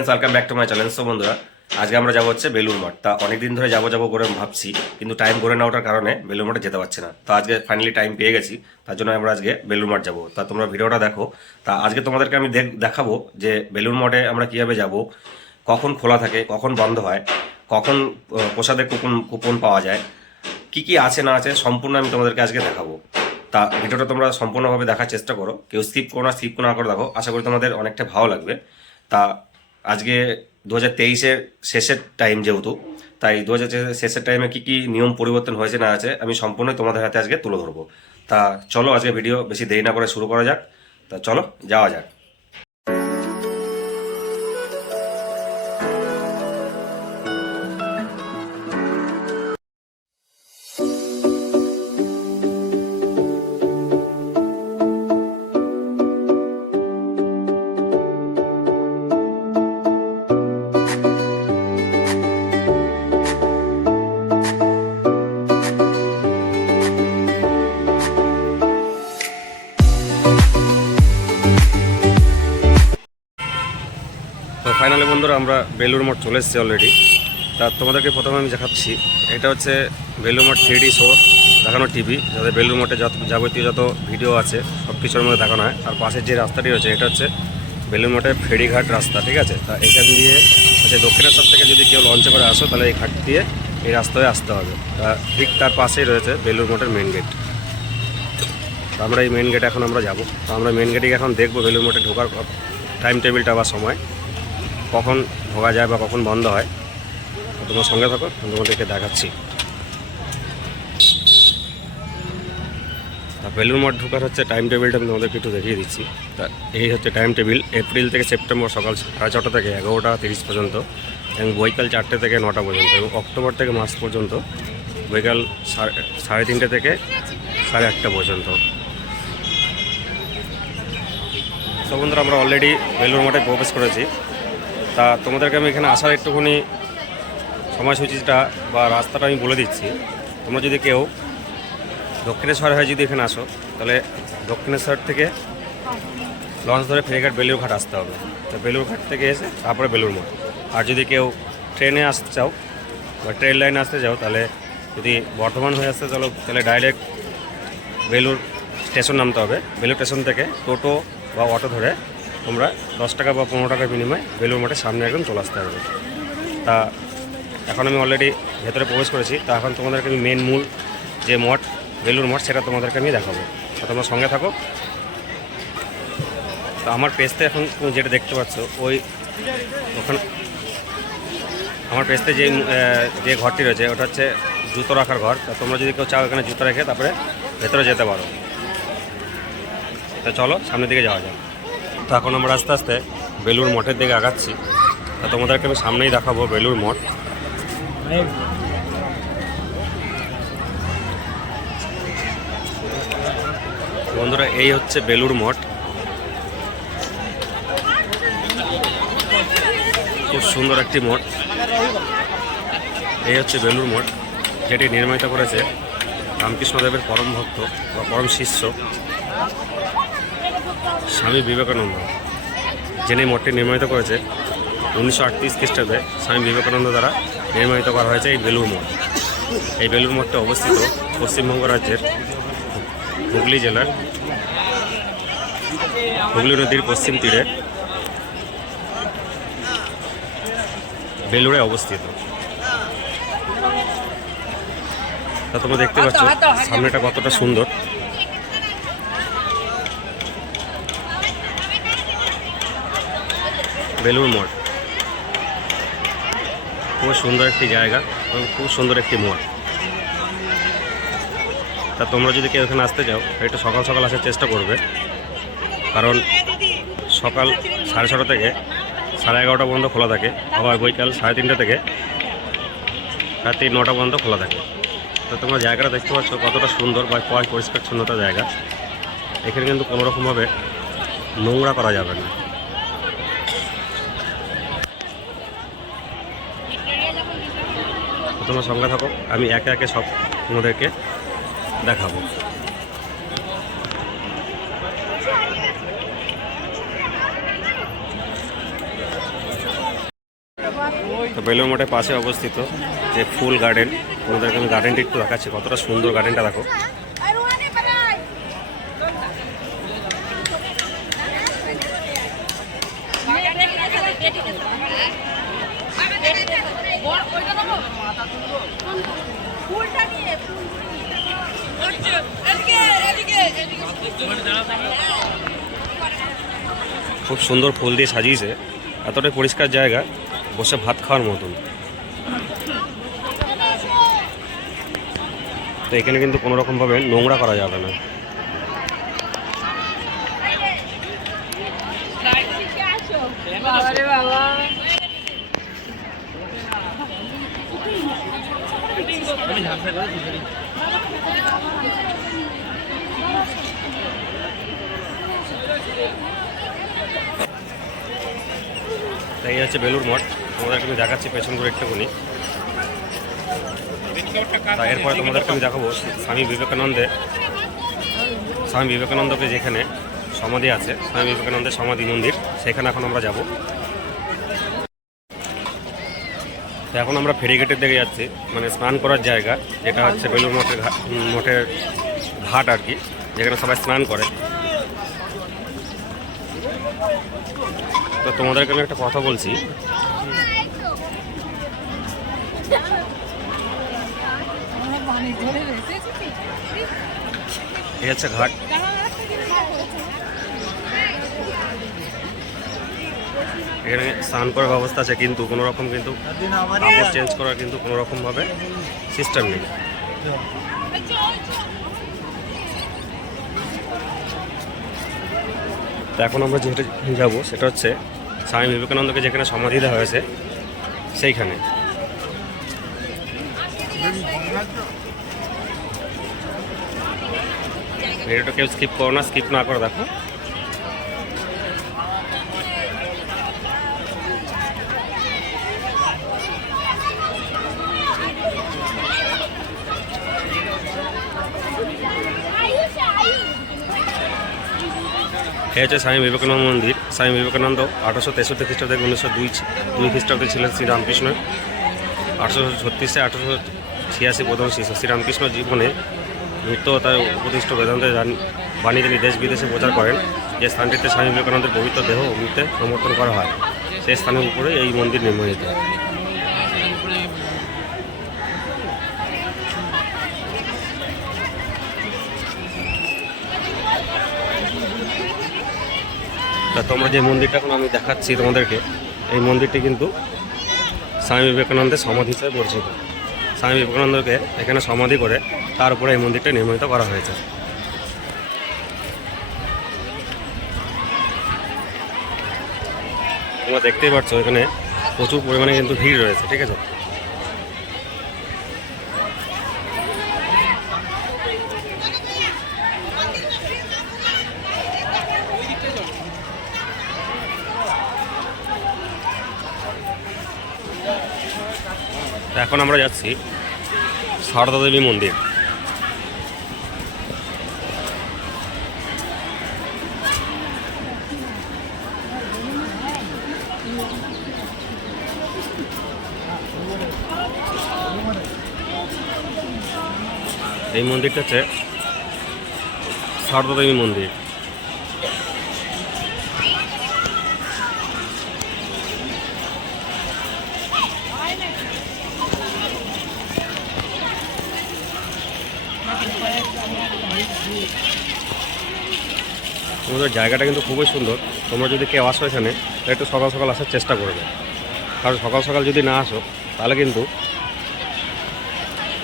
Friends welcome back to my channel so বন্ধুরা, আজকে আমরা যাব হচ্ছে বেলুর মঠ। তা অনেকদিন ধরে যাব যাব করে ভাবছি, কিন্তু টাইম করে না ওঠার কারণে বেলুর মঠে যেতে পারছি না। তো আজকে ফাইনালি টাইম পেয়ে গেছি, তার জন্য আমরা আজকে বেলুর মঠ যাব। তা তোমরা ভিডিওটা দেখো। তা আজকে তোমাদেরকে আমি দেখ- দেখাবো যে বেলুর মঠে আমরা কীভাবে যাব, কখন খোলা থাকে, কখন বন্ধ হয়, কখন প্রসাদের কুপন কুপন পাওয়া যায়, কি কি আছে না আছে সম্পূর্ণ আমি তোমাদেরকে আজকে দেখাবো। তা ভিডিওটা তোমরা সম্পূর্ণভাবে দেখার চেষ্টা করো। কেউ স্কিপ করো না স্কিপ না করে দেখো। আশা করি তোমাদের অনেকটা ভালো লাগবে। তা আজকে দু হাজার তেইশের শেষের টাইম যেহেতু, তাই দু হাজার শেষের টাইমে কী কী নিয়ম পরিবর্তন হয়েছে না আছে আমি সম্পূর্ণ তোমাদের হাতে আজকে তুলে ধরবো। তা চলো আজকে ভিডিও বেশি দেরি না করে শুরু করা যাক। তা চলো, যাওয়া যাক। ফাইনালি বন্ধুরা আমরা বেলুর মঠ চলে এসেছি অলরেডি তা তোমাদেরকে প্রথমে আমি দেখাচ্ছি, এটা হচ্ছে বেলুর মঠ থ্রি শো দেখানো টিভি যাতে বেলুর মঠে যত যাবতীয় যত ভিডিও আছে, সব কিছুর মধ্যে দেখানো হয়। আর পাশের যে রাস্তাটি রয়েছে, এটা হচ্ছে বেলুর মঠের ফেরিঘাট রাস্তা, ঠিক আছে? তা এখান দিয়ে হচ্ছে দক্ষিণেশ্বর থেকে যদি কেউ লঞ্চে করে আসো, তাহলে এই ঘাট দিয়ে এই রাস্তায় আসতে হবে। তা ঠিক তার পাশেই রয়েছে বেলুর মঠের মেন গেট তো আমরা এই মেন গেটে এখন আমরা যাব। তো আমরা মেন গেটে এখন দেখব বেলুর মঠে ঢোকার টাইম টেবিলটা বা সময়। কখন ঢোকা যায় বা কখন বন্ধ হয়, তোমার সঙ্গে থাকো তোমাদেরকে দেখাচ্ছি। তা বেলুর মঠ ঢোকার হচ্ছে টাইম টেবিলটা আমি তোমাদেরকে একটু দেখিয়ে দিচ্ছি। তা এই হচ্ছে টাইম টেবিল এপ্রিল থেকে সেপ্টেম্বর সকাল সাড়ে ছটা থেকে এগারোটা তিরিশ পর্যন্ত এবং বৈকাল চারটে থেকে নটা পর্যন্ত এবং অক্টোবর থেকে মার্চ পর্যন্ত বৈকাল সাড়ে সাড়ে তিনটে থেকে সাড়ে আটটা পর্যন্ত। তো আমরা অলরেডি বেলুর মঠে প্রবেশ করেছি। তা তোমাদেরকে আমি এখানে আসার একটুখানি সময়সূচিটা বা রাস্তাটা আমি বলে দিচ্ছি। তোমরা যদি কেউ দক্ষিণেশ্বর হয়ে যদি এখানে আসো, তাহলে দক্ষিণেশ্বর থেকে লঞ্চ ধরে ফেরিঘাট বেলুরঘাট আসতে হবে। তো বেলুরঘাট থেকে এসে তারপরে বেলুর মঠ আর যদি কেউ ট্রেনে আসতে চাও বা ট্রেন লাইনে আসতে চাও, তাহলে যদি বর্ধমান হয়ে আসতে চাও, তাহলে ডাইরেক্ট বেলুর স্টেশন নামতে হবে। বেলুর স্টেশন থেকে টোটো বা অটো ধরে তোমরা দশ টাকা বা পনেরো টাকার বিনিময়ে বেলুর মঠের সামনে একদম চলে আসতে হবে। তা এখন আমি অলরেডি ভেতরে প্রবেশ করেছি, তা এখন তোমাদেরকে আমি মেন মূল যে মঠ বেলুর মঠ, সেটা তোমাদেরকে আমি দেখাবো। তা তোমরা সঙ্গে থাকো। তা আমার পেজতে এখন তুমি যেটা দেখতে পাচ্ছ, ওই ওখানে আমার পেজতে যে যে ঘরটি রয়েছে, ওটা হচ্ছে জুতো রাখার ঘর। তা তোমরা যদি কেউ চাও এখানে জুতো রেখে তারপরে ভেতরে যেতে পারো। তা চলো সামনের দিকে যাওয়া যাক। তো এখন আমরা আস্তে আস্তে বেলুর মঠের দিকে আগাচ্ছি। তা তোমাদেরকে আমি সামনেই দেখাবো বেলুর মঠ। বন্ধুরা, এই হচ্ছে বেলুর মঠ। খুব সুন্দর একটি মঠ। এই হচ্ছে বেলুর মঠ, যেটি নির্মিত করেছে রামকৃষ্ণদেবের পরম ভক্ত বা পরম শিষ্য। স্বামী বিবেকানন্দ, যিনি মঠটি নির্মিত করেছে, উনিশশো আটত্রিশ খ্রিস্টাব্দে স্বামী বিবেকানন্দ দ্বারা নির্মিত করা হয়েছে এই বেলুর মঠ। এই বেলুর মঠটি অবস্থিত পশ্চিমবঙ্গ রাজ্যের হুগলি জেলার হুগলি নদীর পশ্চিম তীরে বেলুড়ে অবস্থিত। তা তোমরা দেখতে পাচ্ছ, সামনেটা কতটা সুন্দর। বেলুর মঠ খুব সুন্দর একটি জায়গা এবং খুব সুন্দর একটি মঠ তা তোমরা যদি কেউ এখানে আসতে চাও একটু সকাল সকাল আসার চেষ্টা করবে। কারণ সকাল সাড়ে ছটা থেকে সাড়ে এগারোটা পর্যন্ত খোলা থাকে, আবার বৈকাল সাড়ে তিনটে থেকে রাত্রি নটা পর্যন্ত খোলা থাকে। তো তোমরা জায়গাটা দেখতে পাচ্ছ কতটা সুন্দর বা পয় পরিষ্কার শূন্যতা জায়গা। এখানে কিন্তু কোনোরকমভাবে নোংরা করা যাবে না। তোমরা সঙ্গে থাকো। আমি একে একে সব তোমাদেরকে দেখাবো। তো বেলুর মঠের পাশে অবস্থিত যে ফুল গার্ডেন, তোমাদেরকে আমি গার্ডেনটি একটু দেখাচ্ছি। কতটা সুন্দর গার্ডেনটা, দেখো। খুব সুন্দর ফুল দিয়ে সাজিয়েছে। এতটাই পরিষ্কার জায়গা, বসে ভাত খাওয়ার মতন। তো এখানে কিন্তু কোনো রকমভাবে নোংরা করা যাবে না। এই হচ্ছে বেলুর মঠ। তোমাদেরকে আমি দেখাচ্ছি, পেছন করে একটুখানি। তা এরপরে তোমাদেরকে আমি দেখাবো স্বামী বিবেকানন্দে। স্বামী বিবেকানন্দকে যেখানে সমাধি আছে, স্বামী বিবেকানন্দের সমাধি মন্দির, সেখানে এখন আমরা যাব। তো এখন আমরা ফেরিঘাটের দিকে যাচ্ছি মানে স্নান করার জায়গা, যেটা হচ্ছে বেলুর মঠের মঠের ঘাট আর কি, যেখানে সবাই স্নান করে। তো তোমাদেরকে আমি একটা কথা বলছি। এই হচ্ছে ঘাট। এখানে স্নান করার ব্যবস্থা আছে, কিন্তু কোনো রকম কিন্তু কাপড় চেঞ্জ করার কিন্তু কোনো রকমভাবে সিস্টেম নেই। তো এখন আমরা যেটা যাব সেটা হচ্ছে স্বামী বিবেকানন্দকে যেখানে সমাধি দেওয়া হয়েছে, সেইখানে। ভিডিওটা কেউ স্কিপ করো না স্কিপ না করে দেখো। এই হচ্ছে স্বামী বিবেকানন্দ মন্দির। স্বামী বিবেকানন্দ আঠারোশো তেষট্টি খ্রিস্টাব্দে উনিশশো দুই দুই খ্রিস্টাব্দে ছিলেন শ্রীরামকৃষ্ণ। আঠারোশো ছত্রিশে আঠারোশো ছিয়াশি প্রথম শিশু শ্রীরামকৃষ্ণ জীবনে নৃত্য তার উপদিষ্ট বেদান্তের বাণী- বাণী তিনি দেশ বিদেশে প্রচার করেন। যে স্থানটিতে স্বামী বিবেকানন্দের পবিত্র দেহ অমৃতে সমর্থন করা হয়, সেই স্থানের উপরে এই মন্দির নির্মিত তা তোমরা যে মন্দিরটা এখন আমি দেখাচ্ছি তোমাদেরকে, এই মন্দিরটি কিন্তু স্বামী বিবেকানন্দের সমাধি হিসেবে পরিচিত। স্বামী বিবেকানন্দকে এখানে সমাধি করে তার উপরে এই মন্দিরটা নির্মিত করা হয়েছে। তোমরা দেখতেই পাচ্ছ, এখানে প্রচুর পরিমাণে কিন্তু ভিড় রয়েছে, ঠিক আছে? এখন আমরা যাচ্ছি সারদা দেবী মন্দির। এই মন্দিরটা হচ্ছে সারদা দেবী মন্দির। তোমাদের জায়গাটা কিন্তু খুবই সুন্দর। তোমরা যদি কেউ আসো এখানে একটু সকাল সকাল আসার চেষ্টা করবে। কারণ সকাল সকাল যদি না আসো, তাহলে কিন্তু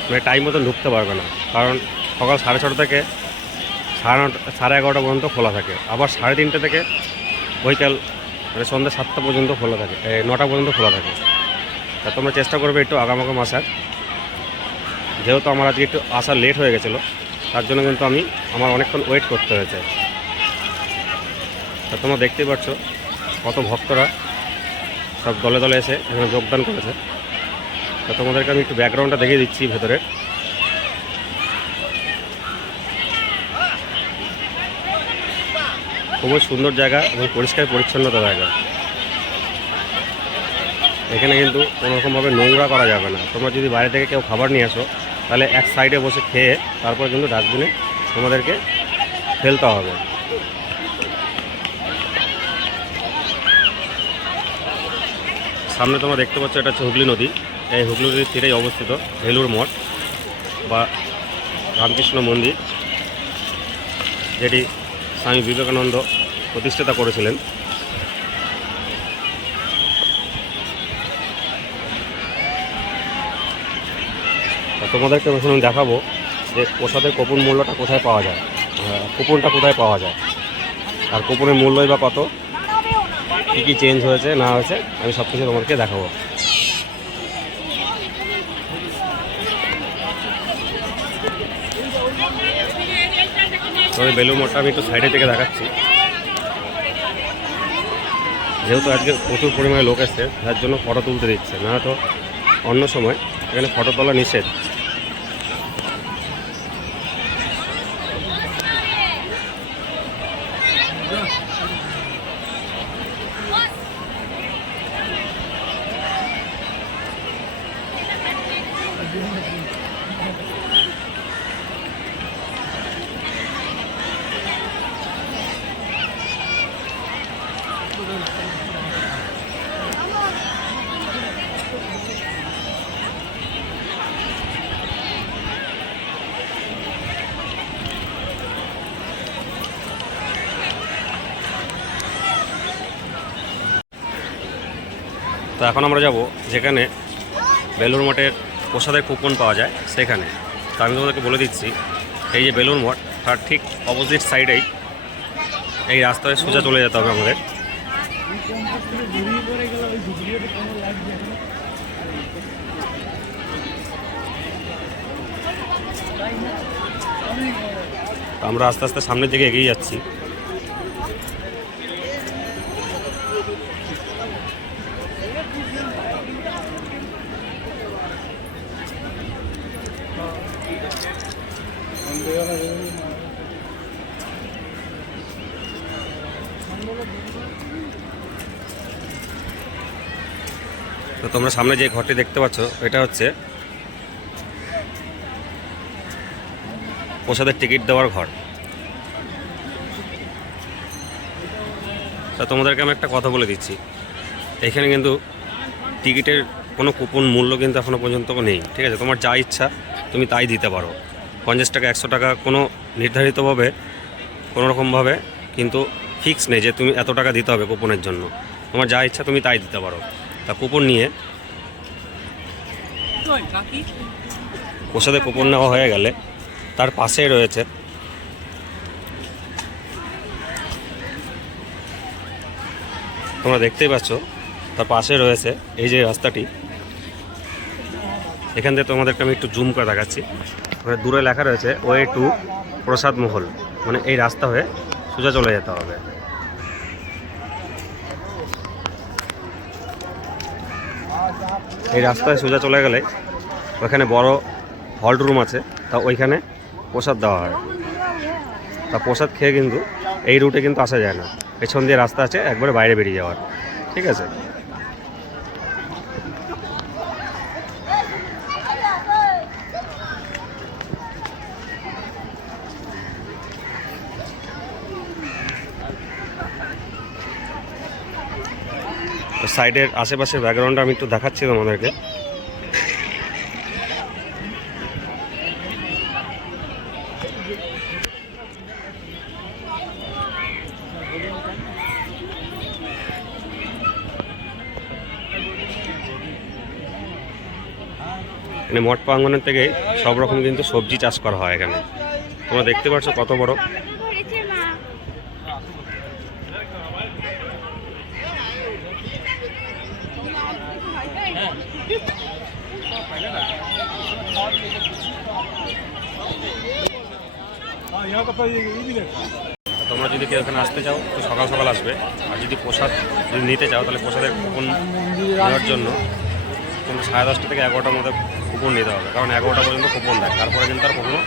মানে টাইম মতন ঢুকতে পারবে না। কারণ সকাল সাড়ে ছটা থেকে সাড়ে নটা, সাড়ে এগারোটা পর্যন্ত খোলা থাকে। আবার সাড়ে তিনটে থেকে বৈকাল মানে সন্ধ্যা সাতটা পর্যন্ত খোলা থাকে। নটা পর্যন্ত খোলা থাকে। তা তোমরা চেষ্টা করবে একটু আগামাগাম আসার যেহেতু আমার আজকে একটু আসা লেট হয়ে গেছিল তার জন্য কিন্তু আমি আমার অনেকক্ষণ ওয়েট করতে হয়েছে। তা তোমরা দেখতেই পাচ্ছ কত ভক্তরা সব দলে দলে এসে এখানে যোগদান করেছে। তা তোমাদেরকে আমি একটু ব্যাকগ্রাউন্ডটা দেখিয়ে দিচ্ছি ভেতরে। খুবই সুন্দর জায়গা এবং পরিষ্কার পরিচ্ছন্নতা জায়গা। এখানে কিন্তু কোনোরকমভাবে নোংরা করা যাবে না। তোমরা যদি বাইরে থেকে কেউ খাবার নিয়ে আসো তাহলে এক সাইডে বসে খেয়ে তারপর কিন্তু ডাস্টবিনে তোমাদেরকে ফেলতে হবে। সামনে তোমরা দেখতে পাচ্ছ এটা হচ্ছে হুগলি নদী। এই হুগলি নদীর তীরেই অবস্থিত ভেলুর মঠ বা রামকৃষ্ণ মন্দির, যেটি স্বামী বিবেকানন্দ প্রতিষ্ঠাতা করেছিলেন। তোমাদেরকে এখন আমি দেখাবো যে প্রসাদের কুপন মূল্যটা কোথায় পাওয়া যায়। কুপনটা কোথায় পাওয়া যায়? আর কুপনের মূল্যই বা কত? কী কী চেঞ্জ হয়েছে, না হয়েছে, আমি সব কিছু তোমাদেরকে দেখাবো। তবে বেলুর আমি একটু সাইডে থেকে দেখাচ্ছি। যেহেতু আজকে প্রচুর পরিমাণে লোক এসছে, তার জন্য ফটো তুলতে দিচ্ছে। না তো অন্য সময়, এখানে ফটো তোলা নিষেধ। তো এখন আমরা যাব যেখানে বেলুর মঠের প্রসাদের কুপন পাওয়া যায় সেখানে। তো আমি তোমাদেরকে বলে দিচ্ছি, এই যে বেলুর মঠ, তার ঠিক অপোজিট সাইডেই এই রাস্তায় সোজা চলে যেতে হবে আমাদের। আমরা আস্তে আস্তে সামনের দিকে এগিয়ে যাচ্ছি। তো তোমরা সামনে যে ঘরটি দেখতে পাচ্ছ, এটা হচ্ছে প্রসাদের টিকিট দেওয়ার ঘর। তা তোমাদেরকে আমি একটা কথা বলে দিচ্ছি। এখানে কিন্তু টিকিটের কোনো কুপন মূল্য কিন্তু এখনও পর্যন্ত নেই, ঠিক আছে? তোমার যা ইচ্ছা, তুমি তাই দিতে পারো। পঞ্চাশ টাকা, একশো টাকা কোনো নির্ধারিতভাবে কোনো রকমভাবে কিন্তু ফিক্স নেই যে তুমি এত টাকা দিতে হবে কুপনের জন্য। তোমার যা ইচ্ছা, তুমি তাই দিতে পারো। তা কুপন নিয়ে। প্রসাদে কুপন নেওয়া হয়ে গেলে তার পাশেই রয়েছে। তোমরা দেখতেই পাচ্ছ, তার পাশে রয়েছে এই যে রাস্তাটি। এখান থেকে তোমাদেরকে আমি একটু জুম করে দেখাচ্ছি। ওখানে দূরে লেখা রয়েছে, ওয়ে টু প্রসাদ মহল। মানে এই রাস্তা হয়ে সোজা চলে যেতে হবে। এই রাস্তায় সোজা চলে গেলে ওইখানে বড় হল রুম আছে, তা ওইখানে প্রসাদ দেওয়া হয়। তা প্রসাদ খেয়ে কিন্তু এই রুটে কিন্তু আসা যায় না। পেছন দিয়ে রাস্তা আছে, একবারে বাইরে বেরিয়ে যাওয়ার। ঠিক আছে? সাইডের আশেপাশের ব্যাকগ্রাউন্ডটা আমি একটু দেখাচ্ছি তোমাদেরকে। মানে মঠ প্রাঙ্গনের থেকে সব রকম কিন্তু সবজি চাষ করা হয় এখানে। তোমরা দেখতে পাচ্ছ কত বড়। তোমরা যদি কেউ এখানে আসতে চাও, তো সকাল সকাল আসবে। আর যদি প্রসাদ যদি নিতে চাও, তাহলে প্রসাদের কুপন নেওয়ার জন্য কিন্তু সাড়ে দশটা থেকে এগারোটার মধ্যে কুপন নিতে হবে। কারণ এগারোটা পর্যন্ত কুপন দেয়। তারপরে কিন্তু আর কখনো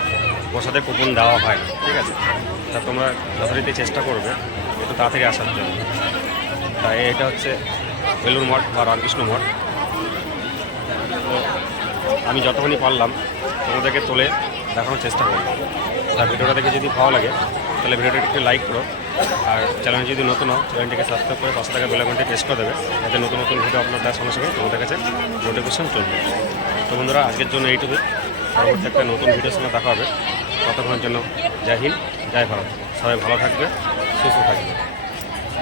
প্রসাদের কুপন দেওয়া হয় ঠিক আছে? তা তোমরা যথারীতি চেষ্টা করবে একটু তাড়াতাড়ি আসার জন্য। তাই এটা হচ্ছে বেলুর মঠ বা রামকৃষ্ণ মঠ। আমি যতখানি পারলাম, তোমাদেরকে তোলে দেখানোর চেষ্টা করি আর ভিডিওটা দেখে যদি ভালো লাগে, তাহলে ভিডিওটা একটু লাইক করো। আর চ্যানেল যদি নতুন হও চ্যানেলটিকে সাবস্ক্রাইব করে পাশে থাকা বেলাকনটি প্রেস করে দেবে, যাতে নতুন নতুন ভিডিও আপনার দেওয়ার সঙ্গে সঙ্গে তোমাদের কাছে নোটিফিকেশন চলবে। তো বন্ধুরা, আজকের জন্য এইটুকু পরবর্তী একটা নতুন ভিডিওর সঙ্গে দেখা হবে। ততক্ষণের জন্য জয় হিন্দ, জয় ভারত। সবাই ভালো থাকবে, সুস্থ থাকবে।